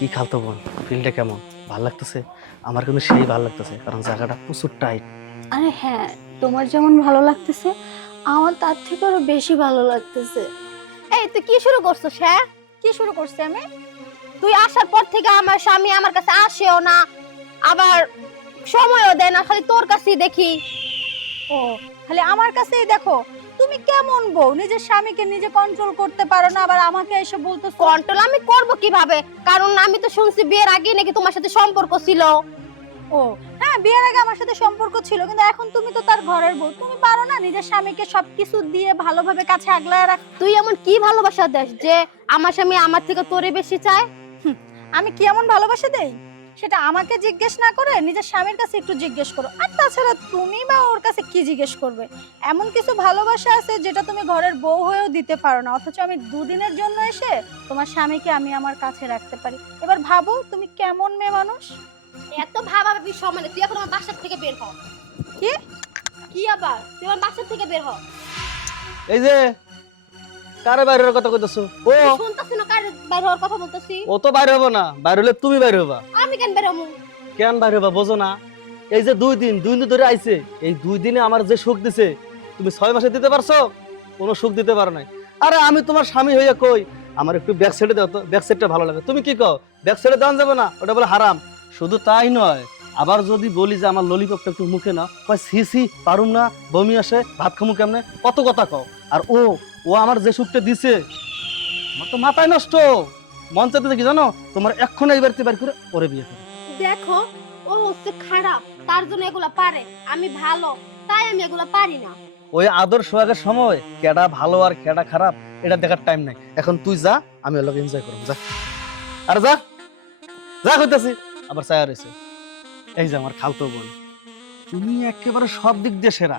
কি খালতো বোন, ফিলটা কেমন? ভাল লাগতেছে? আমার কিন্তু সেই ভাল লাগতেছে, কারণ জায়গাটা প্রচুর টাইট। আরে হ্যাঁ, তোমার যেমন ভালো লাগতেছে আমার তার থেকে আরো বেশি ভালো লাগতেছে। এই তুই কি শুরু করছিস? হ্যাঁ, কি শুরু করছিস? তুই আসার পর থেকে আমার স্বামী আমার কাছে আসেও না, আবার সময়ও দেয় না, খালি তোর কাছেই দেখি। ও, খালি আমার কাছেই দেখো। তুমি কেমন বউ, নিজের স্বামীকে নিজে কন্ট্রোল করতে পারো না, আবার আমাকে এসে বলতেছো। কন্ট্রোল আমি করব কিভাবে? কারণ আমি তো শুনছি বিয়ের আগে নাকি তোমার সাথে সম্পর্ক ছিল। ও হ্যাঁ, বিয়ের আগে আমার সাথে সম্পর্ক ছিল, কিন্তু এখন তুমি তো তার ঘরের বউ, তুমি পারো না নিজের স্বামীকে সবকিছু দিয়ে ভালোভাবে কাছে আগলায় রাখ। তুই এমন কি ভালোবাসা দেস যে আমার স্বামী আমার থেকে তোরে বেশি চায়? আমি কি এমন ভালোবাসা দেই সেটা আমাকে জিজ্ঞেস না করে নিজের স্বামীর কাছে একটু জিজ্ঞেস করো। আর তাছাড়া তুমি বা ওর কাছে কি জিজ্ঞেস করবে? এমন কিছু ভালোবাসা আছে যেটা তুমি ঘরের বউ হয়েও দিতে পারো না, অথচ আমি দুদিনের জন্য এসে তোমার স্বামীকে আমি আমার কাছে রাখতে পারি। এবার ভাবো তুমি কেমন মেয়ে মানুষ। এত ভাবাভাবি সময় নেই, তুই এখন আমার বাসা থেকে বের হ। কি কি আবার? তুই আমার বাসা থেকে বের হ। এই যে কারে বাইরের কথা কইতেছো? ও শুনতাছি না কার বের হওয়ার কথা বলতাছি? ও তো বাইরে হবো না, বাইরে হলে তুমি বাইরে হবা। আমি কেন বের হবো? কেন বাইরে হবা বোঝো না? এই যে দুই দিন ধরে আইছে, এই 2 দিনে আমার যে সুখ দিছে তুমি 6 মাসে দিতে পারছো? কোনো সুখ দিতে পারো নাই। আরে আমি তোমার স্বামী হইয়া কই আমার একটু ব্যাক সাইডে দাও তো, ব্যাক সাইডটা ভালো লাগে। তুমি কি কও ব্যাক সাইডে দেওয়া যাবে না? ওটা বলে হারাম। শুধু তাই নয়, আবার যদি বলি যে আমার ললিপপটা একটু মুখে না, কয় সি সি পারুম না, বমি আসে, ভাত খামু কেমনে, কত কথা কও। আর ও ও আমার যে সুখটা দিছে আমার তো মাথায় নষ্ট। মন চাইতেছে কি জানো, তোমার এক্ষুনি এই বাড়িতে বের করে ওরে বিয়ে করো। দেখো, ও হচ্ছে খারাপ, তার জন্য এগুলা পারে। আমি ভালো, তাই আমি এগুলা পারি না। ওই আদর সোহাগের সময় কেডা ভালো আর কেডা খারাপ এটা দেখার টাইম নাই। এখন তুই যা, আমি ওর লগে এনজয় করব। যা আর যা যা কইতাছি। আবার চায়া রইছে। এই যে আমার খালতো বোন, তুমি একেবারে সব দিক দিয়ে সেরা।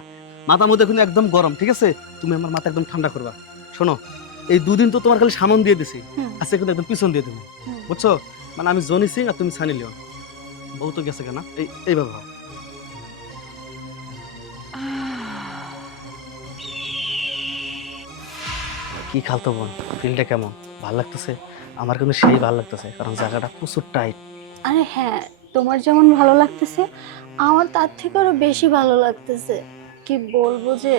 মাথা মধ্যে কিন্তু একদম গরম, ঠিক আছে? তুমি আমার মাথা একদম ঠান্ডা করবা। শোনো, এই 2 দিন তো তোমার খালি সামন দিয়ে দিছি, আজকে কিন্তু একদম পিছন দিয়ে দেবো, বুঝছো? মানে আমি জনি সিং আর তুমি সানি লিওন। বউ তো গেছে কেনা, এইভাবে ভাব। কি খালতো বোন, ফিলটা কেমন? ভাল লাগতেছে? আমার কিন্তু সেই ভাল লাগতেছে, কারণ জায়গাটা প্রচুর টাইট। আরে হ্যাঁ, তোমার যেমন ভালো লাগতেছে আমার তার থেকে আরো বেশি ভালো লাগতেছে। কি বলবো যে,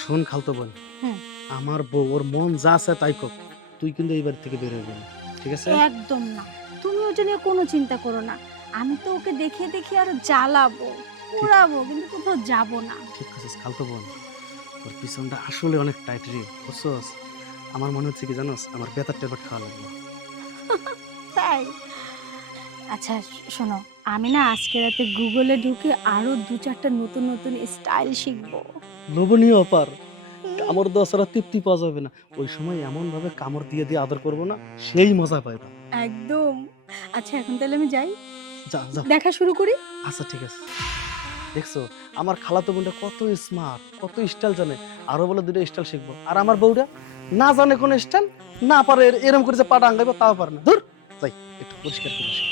শোন খালতো বোন, হুম। আমার বউ ওর মন যা আছে তাই কর, তুই কিন্তু এই বাড়ি থেকে বের হয়ে যাবি, ঠিক আছে? একদম না, তুমি ওটা নিয়ে কোনো চিন্তা করো না। আমি তো ওকে দেখে দেখে আরো জ্বালাবো, পোড়াবো, কিন্তু কোথাও যাবো না। ঠিক আছে খালতো বোন, তোর পিছনটা আসলে অনেক টাইট রে, বুঝছস? আমার মনে হচ্ছে কি জানোস, আমার বেতার ট্যাবলেট খাওয়া লাগবে। তাই? আচ্ছা শোনো, আমি না আজকে রাতে গুগলে ঢুকে আরো 2-4টা নতুন নতুন স্টাইল শিখবো। লোভনীয় অপার, কামড় দেওয়া ছাড়া তৃপ্তি পাওয়া যাবে না। ওই সময় এমন ভাবে কামড় দিয়ে দিয়ে আদর করবো না, সেই মজা পাইবা। একদম। আচ্ছা এখন তাহলে আমি যাই, যা যা। দেখা শুরু করি। আচ্ছা ঠিক আছে। দেখছো আমার খালাতো বোনটা কত স্মার্ট, কত স্টাইল জানে। আরো বলে 2টা স্টাইল শিখবো। আর আমার বউটা না জানে কোন স্টাইল, না পারে এরকম করে যে পাটা আঙ্গাইবো তাও পারে না। ধুর, যাই একটু পরিষ্কার করে আসি।